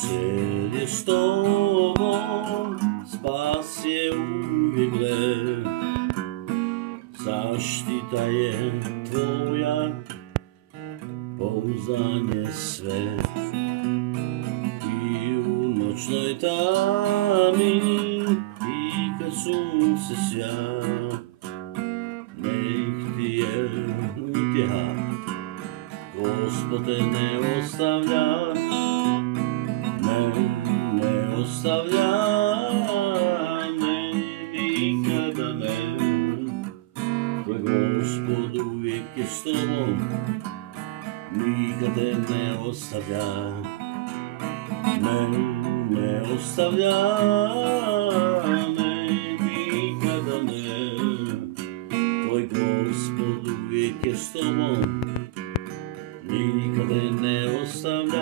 Svijet je s tobom, spas je uvijek gled. Zaštita je tvoja, pouzdanje sve. I u noćnoj tami, i kad sunce sja, nek ti je utjeha, Gospod te ne ostavlja. Ne ostavlja, ne, nikada ne. Tvoj Gospod uvijek je s tobom, nikad te ne ostavlja. Ne ostavlja, ne, nikada ne. Tvoj Gospod uvijek je s tobom, nikad te ne ostavlja.